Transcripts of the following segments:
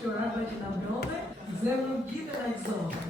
Fioralba që na mbrove, zemrën gjithë na i zonë.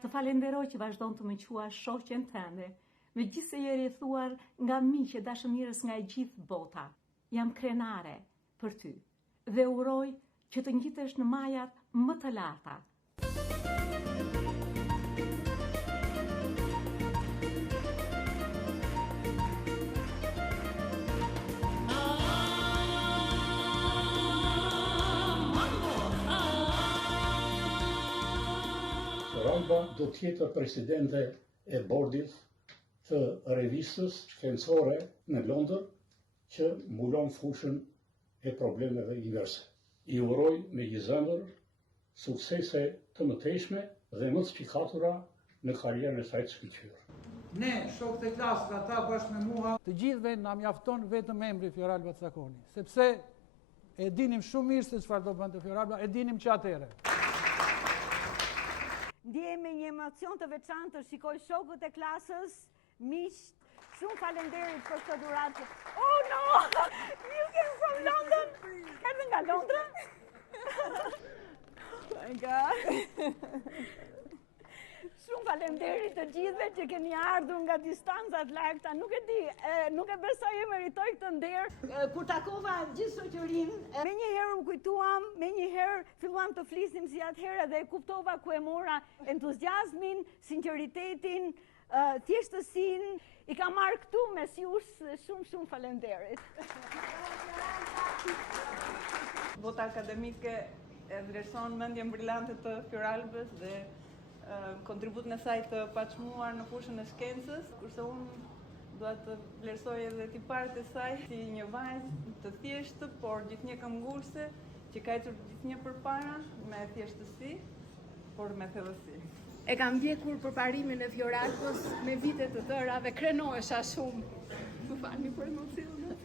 Të falenderoj që vazhdon të më quash shoqen tënde, me gjithë se je rrethuar nga miqë e dashëmirës nga e gjithë bota. Jam krenare për ty dhe uroj që të ngjitesh në majat më të larta. Fioralba do të jetë presidente e bordit të revistës shkencore në Londër që mbulon fushën e problemeve inverse. I uroj me një zemër suksese të mëtejshme dhe më të shpikatura në karrierën e saj të shkëlqyer. Ne, shokët e klasës, ata bashkë me mua, të gjithëve na mjafton vetëm emri Fioralba Cakoni, sepse e dinim shumë mirë se çfarë do bënte Fioralba, e dinim që atëherë. Ndjej me një emocion të veçantë të shikoj shokët e klasës, miq, shumë faleminderit për këtë dhuratë. Oh no! You came from London? Erdhën nga Londra? Oh my God! Shumë faleminderit të gjithëve që keni ardhur nga distancat largëta. Nuk e di, nuk e besoj e meritoj këtë nder. Kur takova gjithë shoqërinë, me një herë u kujtuam, me një herë filluam të flisnim si atëherë dhe e kuptova ku e mora entuziazmin, sinqeritetin, thjeshtësinë. I kam marrë këtu mes jush, shumë faleminderit. Bota akademike e vlerëson mendjen brillante të Fioralbës dhe kontributin e saj të paçmuar në fushën e shkencës, kurse unë dua të vlerësoj edhe tiparet e saj si një vajzë të thjeshtë, por gjithnjë këmbgulse, që ka ecur gjithnjë përpara me thjeshtësi, por me thellësi. E kam ndjekur përparimin e Fioralbës me vite të tëra dhe krenohesha shumë. Më falni për emocionet.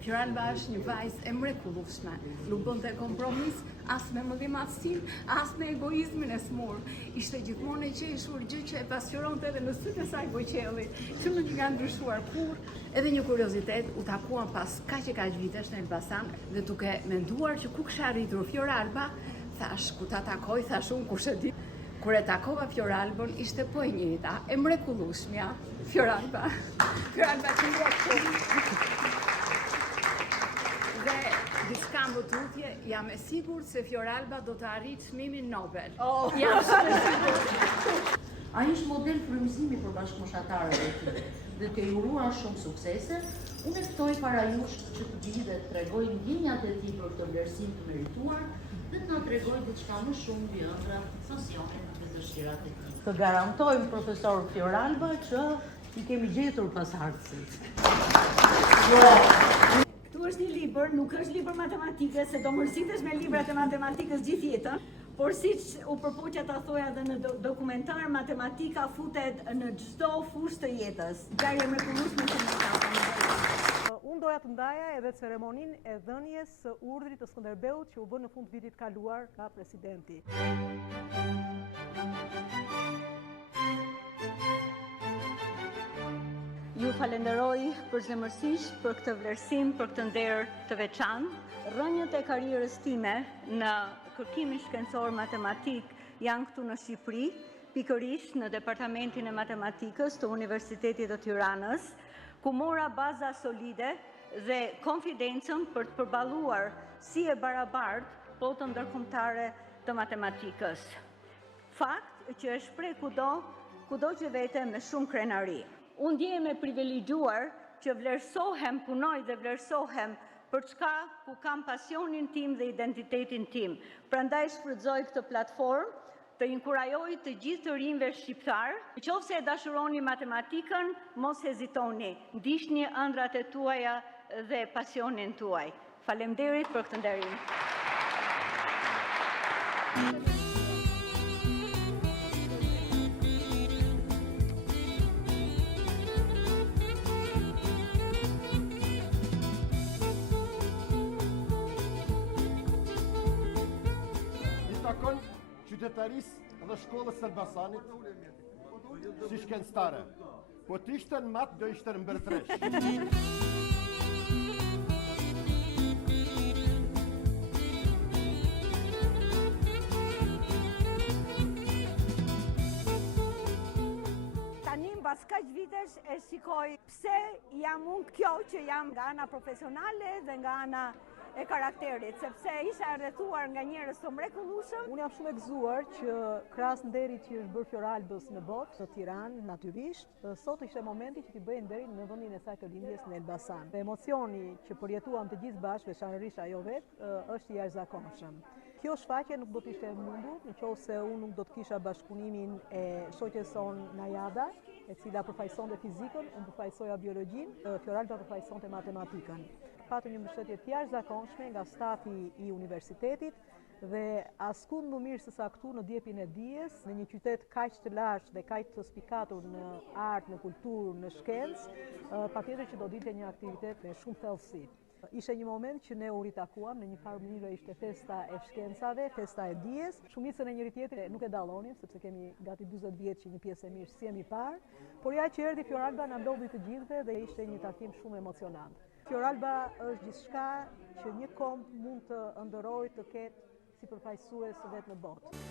Fioralba është një vajzë e mrekullueshme. Nuk bënte kompromis as me mëdhimatësinë, as me egoizmin e smur. Ishte gjithmonë e qeshur, gjë që e pasqyronte edhe në sytë e saj bojqelli, që nuk i ka ndryshuar kurrë. Edhe një kuriozitet, u takuam pas kaq e kaq vitesh në Elbasan dhe duke menduar që ku kisha arritur Fioralba, thash ku ta takoj, thash unë kush e di. Kur e takova Fioralbën, ishte po e njëjta, e mrekullueshmja, Fioralba. Fioralba që ndjek dhe diçka më tutje, jam e sigurt se Fioralba do të arrijë çmimin Nobel. Jam shumë e sigurt. Ai është model frymëzimi për bashkëmoshatarët e tij dhe të uruar shumë suksese. Unë ftoj para jush që të gjithë të tregojnë ndjenjat e tij për këtë vlerësim të merituar dhe të na tregojnë diçka më shumë mbi ëndrat sociale dhe dëshirat e tij. Të garantojmë profesor Fioralba që i kemi gjetur pasardhësit. Këtu është një libër, nuk është libër matematike, se do mërzitesh me librat e matematikës gjithë jetën, por siç u përpoqja ta thoja edhe në dokumentar, matematika futet në çdo fushë të jetës. Ngjarje mrekullueshme që ne kemi. Unë doja të ndaja edhe ceremoninë e dhënies së urdhrit të Skënderbeut që u bë në fund vitit kaluar nga presidenti. Ju falenderoj përzemërsisht për këtë vlerësim, për këtë nder të veçantë. Rrënjët e karrierës time në kërkimin shkencor matematik janë këtu në Shqipëri, pikërisht në Departamentin e Matematikës të Universitetit të Tiranës, ku mora baza solide dhe konfidencën për të përballuar si e barabartë botën ndërkombëtare të matematikës. Fakt që e shpreh kudo që vete me shumë krenari. Unë ndjehem e privilegjuar që vlerësohem, punoj dhe vlerësohem për çka ku kam pasionin tim dhe identitetin tim. Prandaj shfrytëzoj këtë platformë të inkurajoj të gjithë të rinjve shqiptar, nëse e dashuroni matematikën, mos hezitoni, ndiqni ëndrat e tuaja dhe pasionin tuaj. Faleminderit për këtë nderim. Takon qytetarisë dhe shkollës së Elbasanit si shkencëtare. Po të ishte në matë, do ishte në mbërtresh. Tani mbas kaq vitesh e shikoj pse jam unë kjo që jam nga ana profesionale dhe nga ana e karakterit, sepse isha rrethuar nga njerëz të mrekullueshëm. Unë jam shumë e gëzuar që krahas nderit që është bërë Fioralbës në botë, në Tiranë, natyrisht, sot ishte momenti që t'i bëjë nderin në vendin e saj të lindjes në Elbasan. Emocioni që përjetuam të gjithë bashkë, veçanërisht ajo vetë, është i jashtëzakonshëm. Kjo shfaqje nuk do të ishte mundur nëse unë nuk do të kisha bashkëpunimin e shoqes son Najada, e cila përfaqësonte fizikën, unë përfaqësoja biologjinë, Fioralba përfaqësonte matematikën. Patëm një mbështetje të jashtëzakonshme nga stafi i universitetit dhe askund më mirë se sa këtu në Djepin e Dijes, në një qytet kaq të lashtë dhe kaq të spikatur në art, në kulturë, në shkencë, patjetër që do dilte një aktivitet me shumë thellësi. Ishte një moment që ne u ritakuam, në një farë mënyrë ishte festa e shkencave, festa e dijes. Shumicën e njëri tjetrit nuk e dallonim, sepse kemi gati 40 vjet që një pjesë e mirë si jemi parë, por ja që erdhi Fioralba na mblodhi të gjithëve dhe ishte një takim shumë emocionant. Fioralba është gjithçka që një komb mund të ëndërrojë të ketë si përfaqësues vetë në botë.